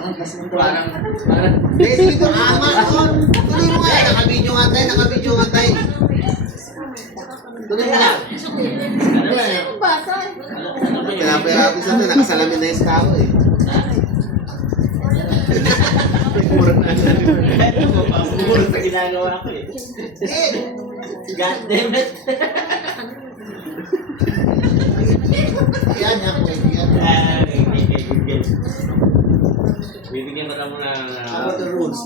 Parang, dito, aman on. Tuloy mo nga, naka-video nga tayo. Tuloy mo lang. Pinapirapi sa ito, nakasalamin na yung tao eh. Murang na murang sa ginagawa ko eh. God damn it. Yan yan po. Bibigyan mo lang muna about the rules.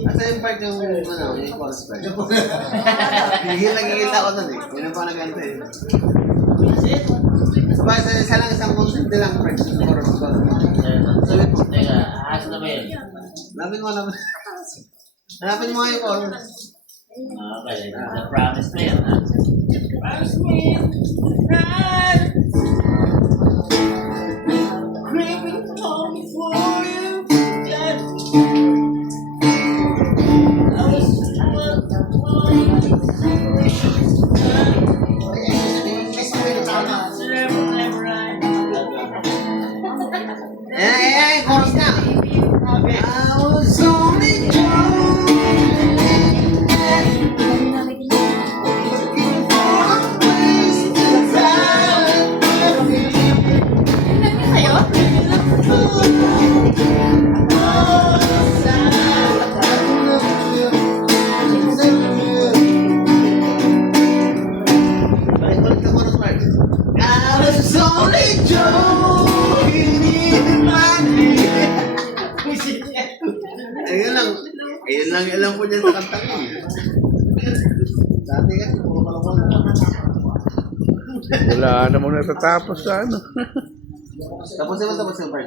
Asa yung part yung chorus part? Gigil ako nun eh. Yun ang panaganda eh. Sabay, isa lang isang concept lang part yung chorus part. Sabi po. Teka, asa na ba yun? Hanapin mo naman. Hanapin mo nga yung chorus. Okay, the promise na yan ha. Promise me, right? Craving home for you, just chorus na. Okay. I was only Ayun lang po niya sa kantang ko. Dati kasi, puro kalawal. Wala namang natatapos sa ano. Tapos naman, tapos yung part.